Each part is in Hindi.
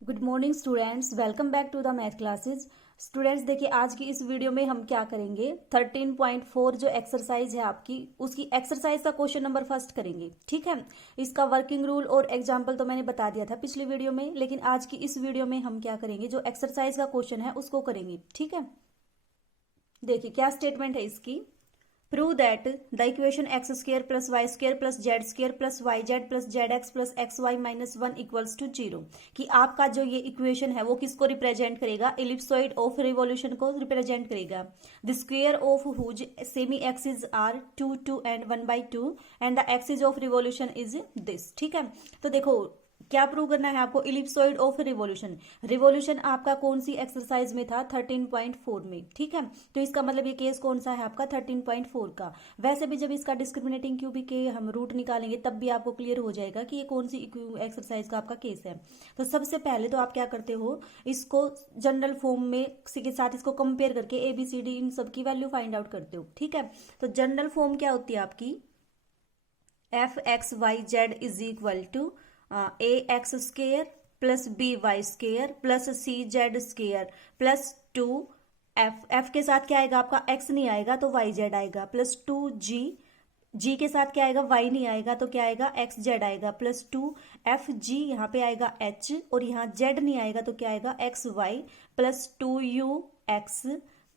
Good morning students, welcome back to the math classes. Students देखिए, आज की इस वीडियो में हम क्या करेंगे, 13.4 जो एक्सरसाइज है आपकी, उसकी एक्सरसाइज का क्वेश्चन नंबर फर्स्ट करेंगे। ठीक है, इसका वर्किंग रूल और एग्जाम्पल तो मैंने बता दिया था पिछली वीडियो में, लेकिन आज की इस वीडियो में हम क्या करेंगे, जो एक्सरसाइज का क्वेश्चन है उसको करेंगे। ठीक है, देखिए क्या स्टेटमेंट है इसकी। Prove that the equation X square plus Y square plus Z square plus Y Z plus Z X plus X Y minus one equals to zero, कि आपका जो ये इक्वेशन है वो किसको रिप्रेजेंट करेगा, एलिप्सॉइड ऑफ रिवॉल्यूशन को रिप्रेजेंट करेगा। The square of whose semi axis are 2 2 and 1/2 and the axis of revolution is this. ठीक है, तो देखो क्या प्रूव करना है आपको, इलिप्सॉइड ऑफ रिवॉल्यूशन। रिवॉल्यूशन आपका कौन सी एक्सरसाइज में था, 13.4 में। ठीक है, तो इसका मतलब ये केस कौन सा है आपका, 13.4 का। वैसे भी जब इसका डिस्क्रिमिनेटिंग क्यूबिक के हम रूट निकालेंगे तब भी आपको क्लियर हो जाएगा कि ये कौन सी एक्सरसाइज का आपका केस है। तो सबसे पहले तो आप क्या करते हो, इसको जनरल फॉर्म में के साथ इसको कंपेयर करके ABCD इन सब की वैल्यू फाइंड आउट करते हो। ठीक है, तो जनरल फॉर्म क्या होती है आपकी, f(x,y,z) is equal to ax square plus by square plus cz square plus 2f के साथ क्या आएगा आपका, x नहीं आएगा तो yz आएगा, प्लस 2g के साथ क्या आएगा, y नहीं आएगा तो क्या आएगा, xz आएगा, प्लस 2fg यहाँ पे आएगा h और यहाँ z नहीं आएगा तो क्या आएगा, xy plus 2ux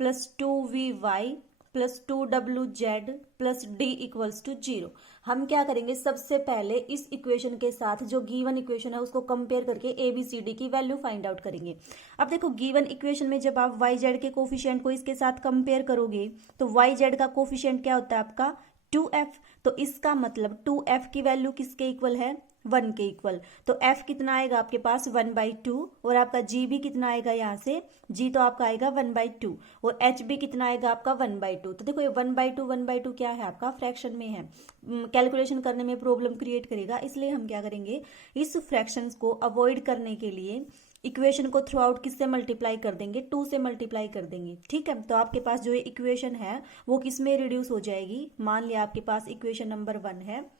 plus 2vy plus 2wz plus d equals to zero. हम क्या करेंगे, सबसे पहले इस इक्वेशन के साथ जो गिवन इक्वेशन है उसको कंपेयर करके ABCD की वैल्यू फाइंड आउट करेंगे। अब देखो गिवन इक्वेशन में जब आप YZ के कोफिशिएंट को इसके साथ कंपेयर करोगे तो YZ का कोफिशिएंट क्या होता है आपका, 2f। तो इसका मतलब 2f की वैल्यू किसके इक्वल है, 1 के इक्वल। तो f कितना आएगा आपके पास, 1/2, और आपका g भी कितना आएगा, यहाँ से g तो आपका आएगा 1/2, और h भी कितना आएगा आपका 1/2। तो देखो ये 1/2 क्या है आपका, फ्रैक्शन में है, कैलकुलेशन करने में प्रॉब्लम क्रिएट करेगा। इसलिए हम क्या करेंगे, इस फ्रैक्शंस को अवॉइड करने के लिए इक्वेशन को थ्रू आउट किससे मल्टीप्लाई कर देंगे, 2 से मल्टीप्लाई कर देंगे। ठीक है, तो आपके पास जो ये इक्वेशन है वो किस में रिड्यूस हो जाएगी, मान लिया आपके पास इक्वेशन नंबर 1 है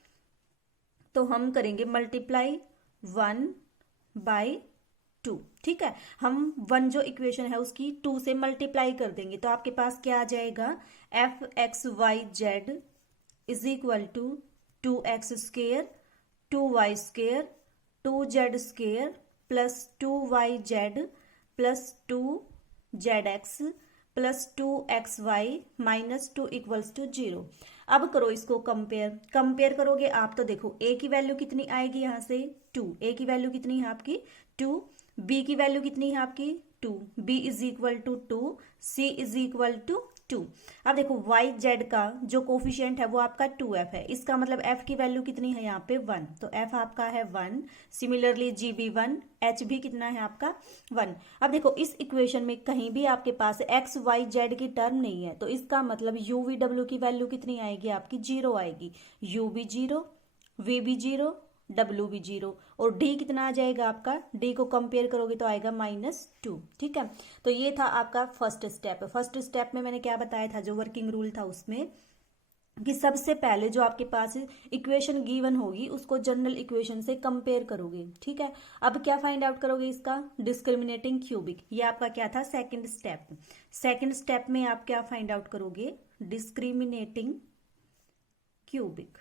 तो हम करेंगे मल्टीप्लाई 1/2। ठीक है, हम 1 जो इक्वेशन है उसकी 2 से मल्टीप्लाई कर देंगे तो आपके पास क्या आ जाएगा, f(x,y,z) is equal to 2x square 2y square 2z square plus 2yz plus 2zx plus 2xy minus 2 equals to zero. अब करो इसको कंपेयर करोगे आप तो देखो a की वैल्यू कितनी आएगी, यहाँ से 2, a की वैल्यू कितनी है आपकी 2, b की वैल्यू कितनी है आपकी 2, b is equal to 2, c is equal to 2। अब देखो YZ का जो कोफिशिएंट है वो आपका 2f है, इसका मतलब f की वैल्यू कितनी है यहाँ पे 1, तो f आपका है 1। सिमिलरली g भी 1, h भी कितना है आपका 1। अब देखो इस इक्वेशन में कहीं भी आपके पास x,y,z की टर्म नहीं है, तो इसका मतलब u,v,w की वैल्यू कितनी आएगी आपकी, 0 आएगी। u भी 0, v भी 0, W भी 0, और D कितना आ जाएगा आपका, D को कंपेयर करोगे तो आएगा -2। ठीक है, तो ये था आपका फर्स्ट स्टेप। फर्स्ट स्टेप में मैंने क्या बताया था, जो वर्किंग रूल था उसमें, कि सबसे पहले जो आपके पास इक्वेशन गिवन होगी उसको जनरल इक्वेशन से कंपेयर करोगे। ठीक है, अब क्या फाइंड आउट करोगे, इसका डिस्क्रिमिनेटिंग क्यूबिक। ये आपका क्या था, सेकंड स्टेप। सेकंड स्टेप में आप क्या फाइंड आउट करोगे, डिस्क्रिमिनेटिंग क्यूबिक।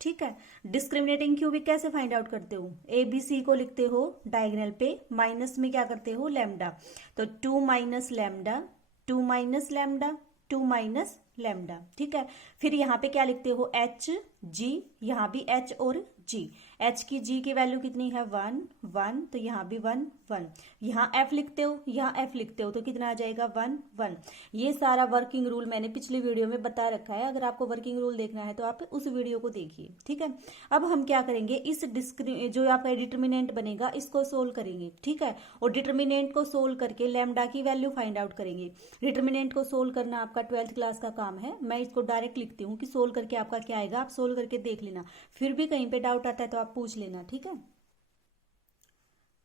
ठीक है, डिस्क्रिमिनेटिंग क्यूबिक कैसे फाइंड आउट करते हो, ABC को लिखते हो डायगोनल पे, माइनस में क्या करते हो, लैम्डा। तो 2 minus lambda 2 minus lambda 2 minus lambda. ठीक है, फिर यहाँ पे क्या लिखते हो, HG, यहाँ भी H और G। H की G की वैल्यू कितनी है 1 1, तो यहाँ भी 1 1। यहाँ F लिखते हो, यहाँ F लिखते हो, तो कितना आ जाएगा 1 1। ये सारा वर्किंग रूल मैंने पिछली वीडियो में बता रखा है, अगर आपको वर्किंग रूल देखना है तो आप उस वीडियो को देखिए। ठीक है, अब हम क्या करेंगे, इस जो आपका डिटर्मिनेंट बनेगा इसको सोल्व करेंगे। ठीक है, और डिटर्मिनेंट को सोल्व करके लैम्डा की वैल्यू फाइंड आउट करेंगे। डिटर्मिनेंट को सोल्व करना आपका 12th क्लास का काम है, मैं इसको डायरेक्ट लिखती हूँ कि सोल्व करके आपका क्या आएगा, आप सोल्व करके देख लेना, फिर भी कहीं पे डाउट आता है तो आप पूछ लेना। ठीक है,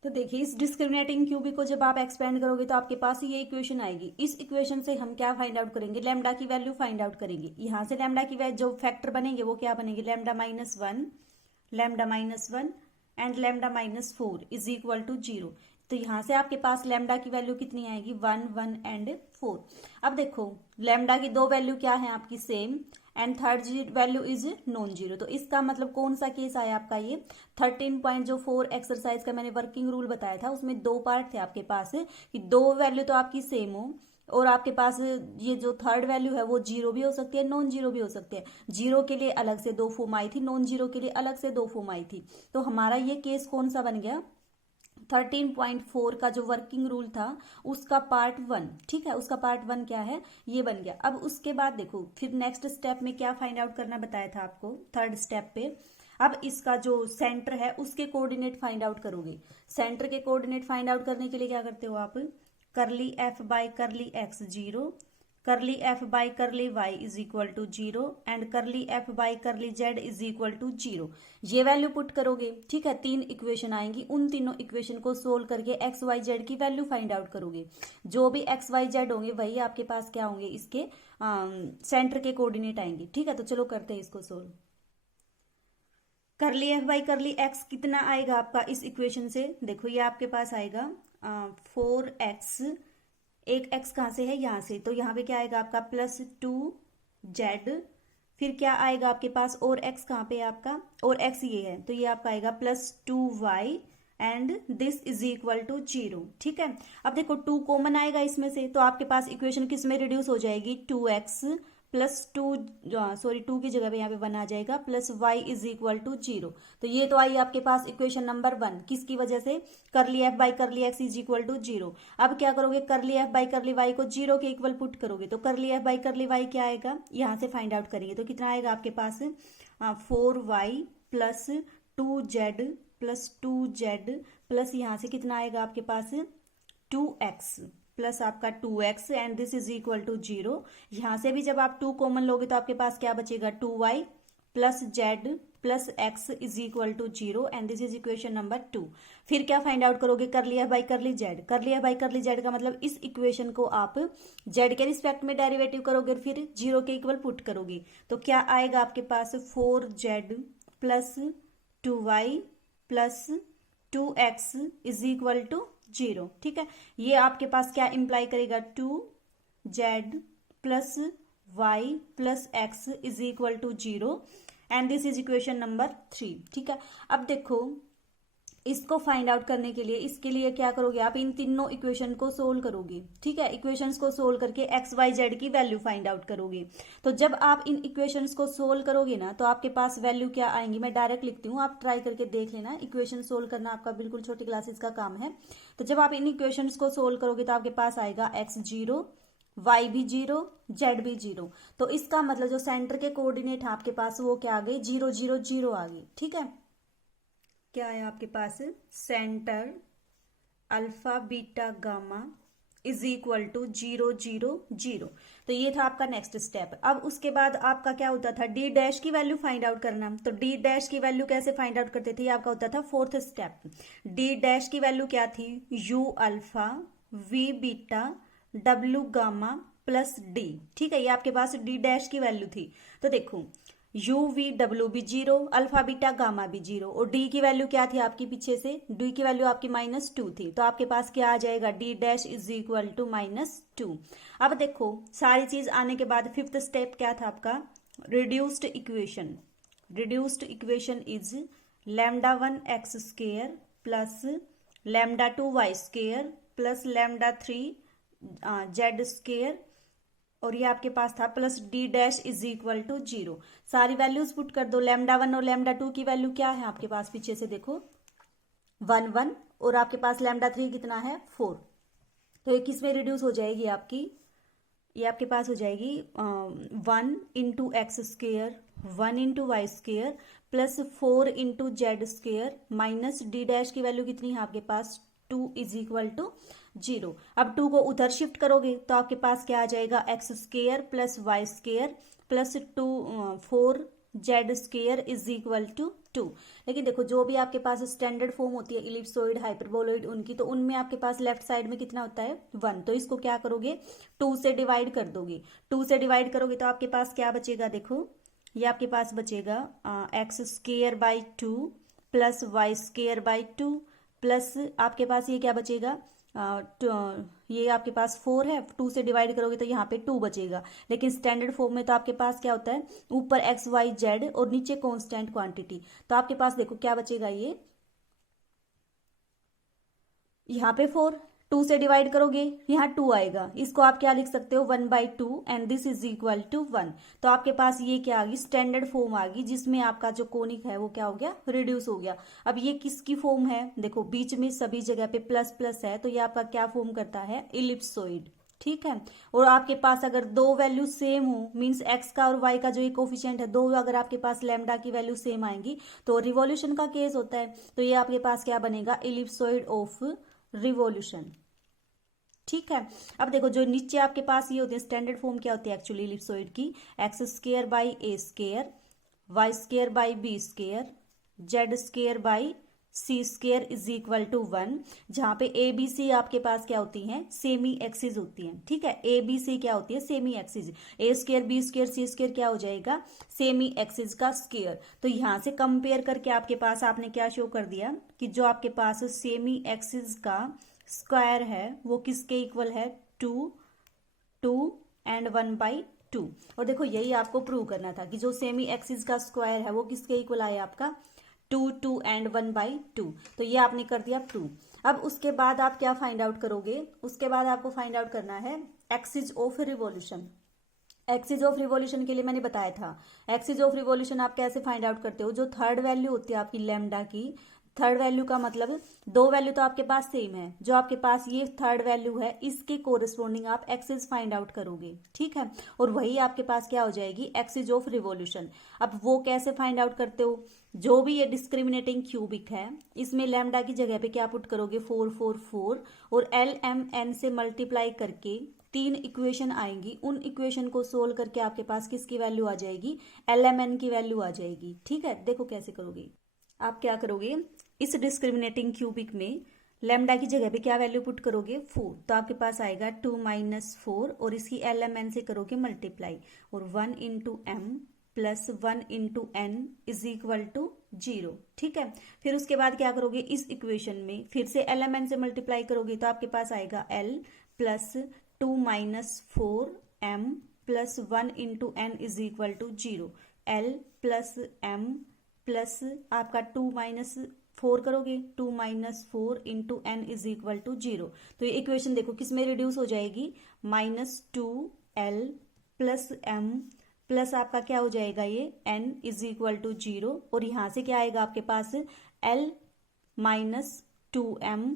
तो देखिए इस डिस्क्रिमिनेटिंग क्यूबिक को जब आप एक्सपेंड करोगे तो आपके पास ये इक्वेशन आएगी। इस इक्वेशन से हम क्या फाइंड आउट करेंगे, लैम्डा की वैल्यू फाइंड आउट करेंगे। यहाँ से लैम्डा की वैल्यू जो फैक्टर बनेंगे वो क्या बनेंगे, lambda -1 and lambda -4 is equal to 0। तो यहाँ से आपके पास लैम्डा की वैल्यू कितनी आएगी 1 1 एंड 4। अब देखो लैम्डा की दो वैल्यू क्या है आपकी same and third value is non zero. तो इसका मतलब कौन सा केस आया आपका ये 13.4 एक्सरसाइज का मैंने वर्किंग रूल बताया था, उसमें दो पार्ट थे आपके पास कि दो वैल्यू तो आपकी सेम हो और आपके पास ये जो थर्ड वैल्यू है वो जीरो भी हो सकती है नॉन जीरो भी हो सकती है। जीरो के लिए अलग से दो फॉर्म आई थी, नॉन जीरो के लिए अलग से दो फॉर्म आई थी। तो हमारा ये केस कौन सा बन गया 13.4 का जो वर्किंग रूल था उसका पार्ट 1। ठीक है, उसका पार्ट 1 क्या है ये बन गया। अब उसके बाद देखो फिर नेक्स्ट स्टेप में क्या फाइंड आउट करना बताया था आपको थर्ड स्टेप पे। अब इसका जो सेंटर है उसके कोऑर्डिनेट फाइंड आउट करोगे। सेंटर के कोऑर्डिनेट फाइंड आउट करने के लिए क्या करते हो आप करली एफ बाय करली x 0, curly f by curly y is equal to 0 and curly f by curly z is equal to 0। ये वैल्यू पुट करोगे। ठीक है, तीन इक्वेशन आएंगी, उन तीनों इक्वेशन को सोल्व करके एक्स वाई जेड की वैल्यू फाइंड आउट करोगे। जो भी एक्स वाई जेड होंगे वही आपके पास क्या होंगे इसके सेंटर के कोऑर्डिनेट आएंगे। ठीक है, तो चलो करते हैं इसको सोल्व। करली एफ बाई करली एक्स कितना आएगा आपका इस इक्वेशन से, देखो ये आपके पास आएगा 4x, एक x कहाँ से है यहाँ से, तो यहाँ पे क्या आएगा आपका +2z। फिर क्या आएगा आपके पास और x कहाँ पे है आपका, और x ये है तो ये आपका आएगा +2y and this is equal to 0। ठीक है, अब देखो 2 कॉमन आएगा इसमें से तो आपके पास इक्वेशन किस में रिड्यूस हो जाएगी 2x +2 की जगह पे यहाँ पे 1 आ जाएगा +y इज इक्वल टू 0। तो ये तो आई आपके पास इक्वेशन नंबर 1 किसकी वजह से curly f by curly x is equal to 0। अब क्या करोगे करली एफ बाई करली वाई को 0 के इक्वल पुट करोगे तो करली एफ बाई करली वाई क्या आएगा यहाँ से फाइंड आउट करेंगे तो कितना आएगा आपके पास 4y +2z प्लस यहाँ से कितना आएगा आपके पास 2x प्लस आपका 2x and this is equal to 0। यहां से भी जब आप 2 कॉमन लोगे तो आपके पास क्या बचेगा 2y plus z plus x is equal to 0 and this is equation number 2। फिर क्या फाइंड आउट करोगे कर लिया बाई कर ली जेड, कर लिया बाई कर ली जेड का मतलब इस इक्वेशन को आप जेड के रिस्पेक्ट में डेरिवेटिव करोगे और फिर 0 के इक्वल पुट करोगे तो क्या आएगा आपके पास 4z plus 2y plus 2x is equal to 0। ठीक है, ये आपके पास क्या इंप्लाई करेगा 2z plus y plus x is equal to 0 and this is equation number 3। ठीक है, अब देखो इसको फाइंड आउट करने के लिए इसके लिए क्या करोगे आप इन तीनों इक्वेशन को सोल्व करोगे। ठीक है, इक्वेशंस को सोल्व करके एक्स वाई जेड की वैल्यू फाइंड आउट करोगे। तो जब आप इन इक्वेशंस को सोल्व करोगे ना तो आपके पास वैल्यू क्या आएंगी, मैं डायरेक्ट लिखती हूँ आप ट्राई करके देख लेना। इक्वेशन सोल्व करना आपका बिल्कुल छोटी क्लासेस का काम है। तो जब आप इन इक्वेशंस को सोल्व करोगे तो आपके पास आएगा x 0 y भी 0 z भी 0। तो इसका मतलब जो सेंटर के कोऑर्डिनेट है आपके पास वो क्या आ गए 0 0 0 आ गई। ठीक है, क्या है आपके पास centre alpha beta gamma is equal to 0 0 0। तो ये था आपका नेक्स्ट स्टेप। अब उसके बाद आपका क्या होता था डी डैश की वैल्यू फाइंड आउट करना। तो डी डैश की वैल्यू कैसे फाइंड आउट करते थे, ये आपका होता था फोर्थ स्टेप। डी डैश की वैल्यू क्या थी u alpha v beta w gamma plus d। ठीक है, ये आपके पास डी डैश की वैल्यू थी। तो देखो u v w भी 0 अल्फा बीटा गामा भी 0 और d की वैल्यू क्या थी आपकी पीछे से d की वैल्यू आपकी -2 थी। तो आपके पास क्या आ जाएगा d dash is equal to -2। अब देखो सारी चीज आने के बाद फिफ्थ स्टेप क्या था आपका reduced equation. Reduced equation is λ1 x square plus λ2 y square plus λ3 z square और ये आपके पास था plus D dash is equal to 0। सारी वैल्यूज पुट कर दो। λ1 और λ2 की वैल्यू क्या है आपके पास पीछे से देखो 1 1 और आपके पास λ3 कितना है 4। तो ये किस में रिड्यूस हो जाएगी आपकी, ये आपके पास हो जाएगी 1 into x square 1 into y square plus 4 into z square minus d dash की वैल्यू कितनी है आपके पास 2 इज इक्वल टू 0। अब 2 को उधर शिफ्ट करोगे तो आपके पास क्या आ जाएगा x square plus y square plus 4 z square is equal to 2। लेकिन देखो जो भी आपके पास स्टैंडर्ड फॉर्म होती है इलिप्सोइड हाइपरबोलॉइड उनकी, तो उनमें आपके पास लेफ्ट साइड में कितना होता है 1। तो इसको क्या करोगे 2 से डिवाइड कर दोगे। 2 से डिवाइड करोगे तो आपके पास क्या बचेगा, देखो ये आपके पास बचेगा x square by 2 plus y square by 2 plus आपके पास ये क्या बचेगा, ये आपके पास 4 है, 2 से डिवाइड करोगे तो यहाँ पे 2 बचेगा। लेकिन स्टैंडर्ड फॉर्म में तो आपके पास क्या होता है, ऊपर एक्स वाई जेड और नीचे कांस्टेंट क्वांटिटी। तो आपके पास देखो क्या बचेगा, ये यहाँ पे 4, 2 से डिवाइड करोगे यहाँ 2 आएगा। इसको आप क्या लिख सकते हो, 1/2 and this is equal to 1। तो आपके पास ये क्या आ गई, स्टैंडर्ड फॉर्म आ गई, जिसमें आपका जो कोनिक है वो क्या हो गया, रिड्यूस हो गया। अब ये किसकी फॉर्म है, देखो बीच में सभी जगह पे प्लस प्लस है, तो ये आपका क्या फॉर्म करता है, इलिप्सोइड। ठीक है। और आपके पास अगर दो वैल्यू सेम हो, मींस एक्स का और वाई का जो कोफिशिएंट है, दो अगर आपके पास लैम्डा की वैल्यू सेम आएंगी तो रिवॉल्यूशन का केस होता है। तो ये आपके पास क्या बनेगा, इलिप्सोइड ऑफ रिवॉल्यूशन। ठीक है। अब देखो जो नीचे आपके पास ये होते हैं, स्टैंडर्ड फॉर्म क्या होती है एक्चुअली इलिप्सोइड की, x square by a square, y square by b square, z square by c square is equal to 1, जहां पे ए बी सी आपके पास क्या होती हैं, सेमी एक्सिस होती हैं। ठीक है, ए बी सी क्या होती है, सेमी एक्सिस। ए स्क्वायर बी स्क्वायर सी स्क्वायर क्या हो जाएगा, सेमी एक्सिस का स्क्वायर। तो यहां से कंपेयर करके आपके पास आपने क्या शो कर दिया कि जो आपके पास सेमी एक्सिस का स्क्वायर है वो किसके इक्वल है, 2 एंड 1/2। और देखो यही आपको प्रूव करना था कि जो सेमी एक्सिस का स्क्वायर है वो किसके इक्वल आया आपका, 2 एंड 1/2। तो ये आपने कर दिया प्रूव। अब उसके बाद आप क्या फाइंड आउट करोगे, उसके बाद आपको फाइंड आउट करना है axis of revolution. Axis of revolution के लिए मैंने बताया था, एक्सिस ऑफ रिवॉल्यूशन आप कैसे फाइंड आउट करते हो, जो थर्ड वैल्यू होती है आपकी लैम्डा की, थर्ड वैल्यू का मतलब दो वैल्यू तो आपके पास सेम है, जो आपके पास ये थर्ड वैल्यू है इसके कोरिस्पोंडिंग आप एक्सिस फाइंड आउट करोगे। ठीक है, और वही आपके पास क्या हो जाएगी, एक्सिस ऑफ रिवॉल्यूशन। अब वो कैसे फाइंड आउट करते हो, जो भी ये डिस्क्रिमिनेटिंग क्यूबिक है इसमें लैम्डा की जगह पे क्या पुट करोगे, 4 4 4, और LMN से मल्टीप्लाई करके 3 इक्वेशन आएंगी, उन इक्वेशन को सोल्व करके आपके पास किसकी वैल्यू आ जाएगी, LMN की वैल्यू आ जाएगी। ठीक है, देखो कैसे करोगे, आप क्या करोगे, इस डिस्क्रिमिनेटिंग क्यूबिक में लैम्डा की जगह पे क्या वैल्यू पुट करोगे, 4, तो आपके पास आएगा 2 - 4, और इसकी LMN से करोगे मल्टीप्लाई, और 1 × m plus 1 × n is equal to 0। ठीक है, फिर उसके बाद क्या करोगे, इस इक्वेशन में फिर से LMN से मल्टीप्लाई करोगे तो आपके पास आएगा L plus 2 - 4m plus 1 × n is equal to 0। L plus m plus आपका 2 - 4 करोगे, 2 - 4 × n इज इक्वल टू 0। तो ये इक्वेशन देखो किस में रिड्यूस हो जाएगी, -2l प्लस m प्लस आपका क्या हो जाएगा, ये n इज इक्वल टू 0, और यहां से क्या आएगा आपके पास, l - 2m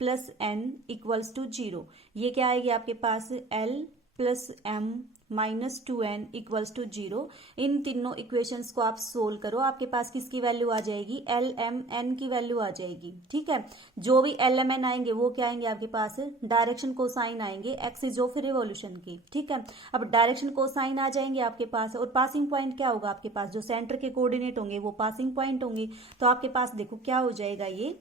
plus n equals to 0। ये क्या आएगी आपके पास, l plus m -2n equals to 0। इन तीनों इक्वेशंस को आप सोल्व करो, आपके पास किसकी वैल्यू आ जाएगी, LMN की वैल्यू आ जाएगी। ठीक है, जो भी LMN आएंगे वो क्या आएंगे आपके पास, डायरेक्शन कोसाइन आएंगे एक्सिस ऑफ रिवॉल्यूशन की। ठीक है, अब डायरेक्शन कोसाइन आ जाएंगे आपके पास, और पासिंग पॉइंट क्या होगा आपके पास, जो सेंटर के कोऑर्डिनेट होंगे वो पासिंग पॉइंट होंगे। तो आपके पास देखो क्या हो जाएगा, ये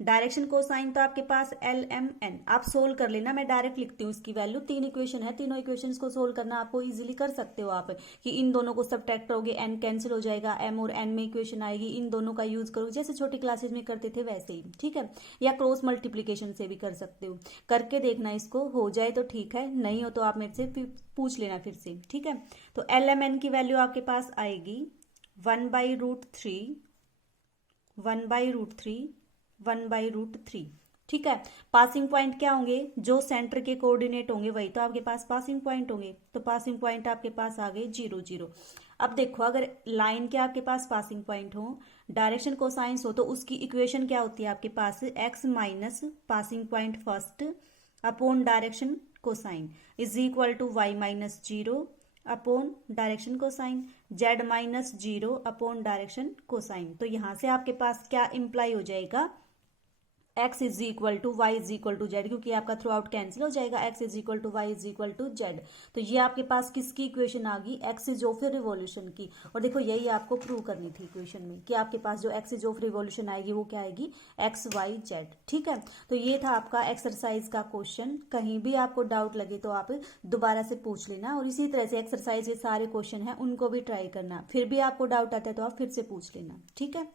डायरेक्शन कोसाइन तो आपके पास LMN, आप सोल्व कर लेना, मैं डायरेक्ट लिखती हूँ इसकी वैल्यू। 3 इक्वेशन है, तीनों इक्वेशंस को सोल्व करना आपको इजीली कर सकते हो आप, कि इन दोनों को सब्ट्रैक्ट करोगे, n कैंसिल हो जाएगा, m और n में इक्वेशन आएगी, इन दोनों का यूज करोगे जैसे छोटी क्लासेज में करते थे वैसे ही। ठीक है, या क्रॉस मल्टीप्लीकेशन से भी कर सकते हो, करके देखना, इसको हो जाए तो ठीक है, नहीं हो तो आप मेरे से पूछ लेना फिर से। ठीक है, तो LMN की वैल्यू आपके पास आएगी 1/√3, 1/√3, 1/√3। ठीक है, पासिंग पॉइंट क्या होंगे, जो सेंटर के कोऑर्डिनेट होंगे वही तो आपके पास पासिंग पॉइंट होंगे, तो पासिंग पॉइंट आपके पास आ गए 0 0। अब देखो अगर लाइन के आपके पास पासिंग पॉइंट हो, डायरेक्शन कोसाइंस हो, तो उसकी इक्वेशन क्या होती है आपके पास, x minus passing point first upon direction cosine is equal to y -0 upon direction cosine, z -0 upon direction cosine. तो यहां से आपके पास क्या इंप्लाई हो जाएगा, x is equal to y is equal to z, क्योंकि आपका थ्रू आउट कैंसिल हो जाएगा, x is equal to y is equal to z. तो ये आपके पास किसकी इक्वेशन आ गई, एक्सिस ऑफ रिवॉल्यूशन की। और देखो यही आपको प्रूव करनी थी इक्वेशन में, कि आपके पास जो एक्सिस ऑफ रिवॉल्यूशन आएगी वो क्या आएगी, एक्स वाई जेड। ठीक है, तो ये था आपका एक्सरसाइज का क्वेश्चन। कहीं भी आपको डाउट लगे तो आप दोबारा से पूछ लेना, और इसी तरह से एक्सरसाइज के सारे क्वेश्चन है उनको भी ट्राई करना, फिर भी आपको डाउट आता है तो आप फिर से पूछ लेना। ठीक है।